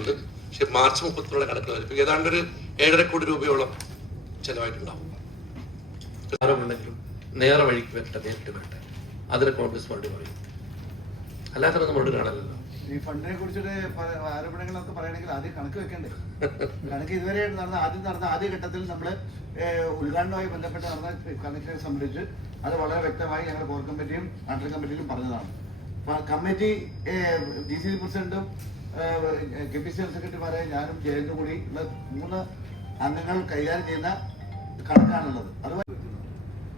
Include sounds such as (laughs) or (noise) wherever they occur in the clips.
ഉണ്ട്. പക്ഷെ മാർച്ച് മുപ്പത്തിനുള്ള കണക്ക് വരും. ഏതാണ്ട് ഒരു ഏഴര കോടി രൂപയോളം ചെലവായിട്ടുണ്ടാവും. നേരെ വഴിക്ക് വരട്ടെ നേരിട്ട് വരട്ടെ. അതിന് കോൺഗ്രസ് മറുപടി പറയും. അല്ലാത്ത നമ്മളോട് കാണലല്ലോ ഈ ഫണ്ടിനെ കുറിച്ചിട്ട് പ- ആരോപണങ്ങളൊക്കെ പറയണമെങ്കിൽ ആദ്യം കണക്ക് വെക്കണ്ടേ? കണക്ക് ഇതുവരെ നടന്ന ആദ്യം നടന്ന ആദ്യ ഘട്ടത്തിൽ നമ്മൾ ഉദ്ഘാടനവുമായി ബന്ധപ്പെട്ട് നടന്ന കണക്കിനെ സംബന്ധിച്ച് അത് വളരെ വ്യക്തമായി ഞങ്ങൾ കോർ കമ്മിറ്റിയും നാട്ടിൽ കമ്മിറ്റിയിലും പറഞ്ഞതാണ്. കമ്മിറ്റി ഡി സി സി പ്രസിഡന്റും കെ സെക്രട്ടറിമാരായ ഞാനും ജയന്തും കൂടി മൂന്ന് അംഗങ്ങൾ കൈകാര്യം ചെയ്യുന്ന കണക്കാണുള്ളത്. അത്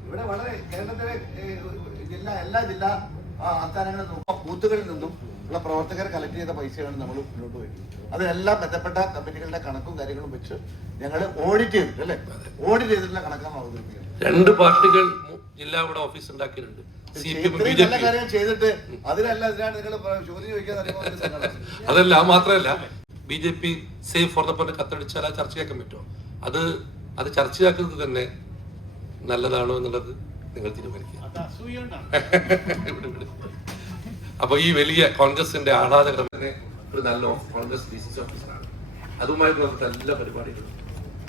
ഇവിടെ വളരെ കേരളത്തിലെ ജില്ല എല്ലാ ജില്ലാ ആസ്ഥാനങ്ങളിൽ നിന്നും ബൂത്തുകളിൽ നിന്നും ഉള്ള പ്രവർത്തകർ കളക്ട് ചെയ്ത പൈസയാണ് നമ്മൾ മുന്നോട്ട് പോയത് അതെല്ലാം ബന്ധപ്പെട്ട കമ്പനികളുടെ കണക്കും കാര്യങ്ങളും വെച്ച് ഞങ്ങൾ ഓഡിറ്റ് ചെയ്തിട്ട് ഓഡിറ്റ് ചെയ്തിട്ടുള്ള കണക്കാണ് അവതരിപ്പിക്കുന്നത്. രണ്ട് പാർട്ടികൾ ജില്ലാ ഇവിടെ ഓഫീസ് ഉണ്ടാക്കിയിട്ടുണ്ട്. ചെയ്തിട്ട് ഇതിനാണ് നിങ്ങൾ ചോദ്യം ചോദിക്കാൻ അതല്ല മാത്രല്ല മാത്രമല്ല B J P safe for the പോലെ കത്തടിച്ചാൽ ആ ചർച്ചയാക്കാൻ പറ്റുമോ? അത് അത് ചർച്ചയാക്കുന്നത് തന്നെ നല്ലതാണോ എന്നുള്ളത് നിങ്ങൾ തീരുമാനിക്കുക. (laughs) അപ്പൊ ഈ വലിയ കോൺഗ്രസിന്റെ ആഹ്ലാദകരം തന്നെ ഒരു നല്ല കോൺഗ്രസ് ഡി സി സി ഓഫീസറാണ്. അതുമായി ബന്ധപ്പെട്ട എല്ലാ പരിപാടികളും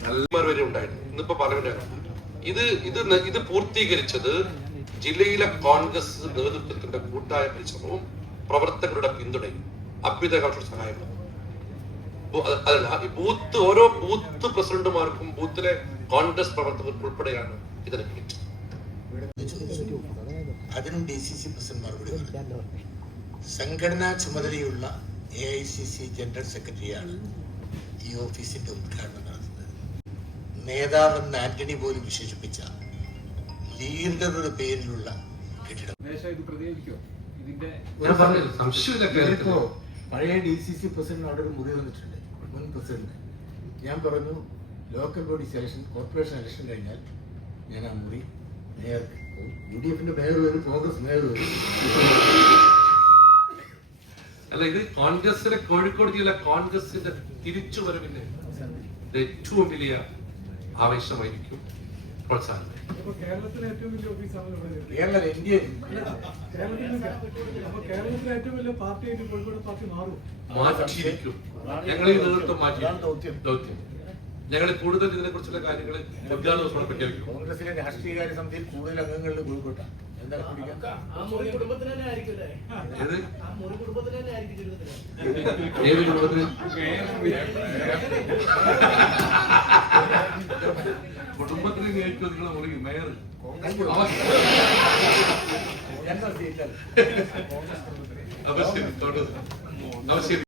നല്ല വരെ ഉണ്ടായിരുന്നു. ഇന്നിപ്പോ പാർലമെന്റ് ഇത് ഇത് ഇത് പൂർത്തീകരിച്ചത് ജില്ലയിലെ കോൺഗ്രസ് നേതൃത്വത്തിന്റെ കൂട്ടായ പരിശ്രമവും പ്രവർത്തകരുടെ പിന്തുണയും അഭ്യുത കളക്ടർ സഹായവും അതല്ല ഈ ബൂത്ത് ഓരോ ബൂത്ത് പ്രസിഡന്റുമാർക്കും ബൂത്തിലെ കോൺഗ്രസ് പ്രവർത്തകർക്ക് ഉൾപ്പെടെയാണ് ഇതിനെ കിട്ടുന്നത് അതിനും ഡി സി സി പ്രസിഡന്റ് സംഘടനാ ചുമതലയുള്ള A I C C general സെക്രട്ടറിയാണ് ഈ ഓഫീസിന്റെ ഉദ്ഘാടനം നടത്തുന്നത്. നേതാവെന്ന് ആന്റണി പോലും വിശേഷിപ്പിച്ച ലീഡറുടെ പേരിലുള്ള കെട്ടിടം. പഴയ ഡി സി സി പ്രസിഡന്റ് അവിടെ ഒരു മുറി വന്നിട്ടുണ്ട് മുൻ പ്രസിഡന്റ്. ഞാൻ പറഞ്ഞു local body selection corporation election കഴിഞ്ഞാൽ ഞാൻ ആ മുറി മേയർക്ക് യു ഡി എഫിന്റെ മേയർ വരും കോൺഗ്രസ് മേയർ വരും. അല്ല ഇത് കോൺഗ്രസിന്റെ കോഴിക്കോട് ജില്ല കോൺഗ്രസിന്റെ തിരിച്ചുവരവിന് വരവിന്റെ ഏറ്റവും വലിയ ആവേശമായിരിക്കും. പ്രോത്സാഹനം. കേരള മാറും. മാറ്റിയിരിക്കും. ഞങ്ങൾ ഈ നേതൃത്വം മാറ്റി ദൗത്യം. ദൗത്യം. ഞങ്ങൾ കൂടുതൽ ഇതിനെ കുറിച്ചുള്ള കാര്യങ്ങൾ ഉദ്ഘാടനം പ്രഖ്യാപിക്കും കോൺഗ്രസിലെ രാഷ്ട്രീയകാര്യ സമിതിയിൽ കൂടുതൽ അംഗങ്ങളുടെ കോഴിക്കോട്ടാ. എന്താ കുടിക്കാം ആ മുറി കുടുംബത്തിന് തന്നെ ആയിരിക്കുമല്ലേ ഏത്? ആ മുറി കുടുംബത്തിന് തന്നെ ആയിരിക്കും ജീവിതത്തിൽ ഏത് കുടുംബത്തിന്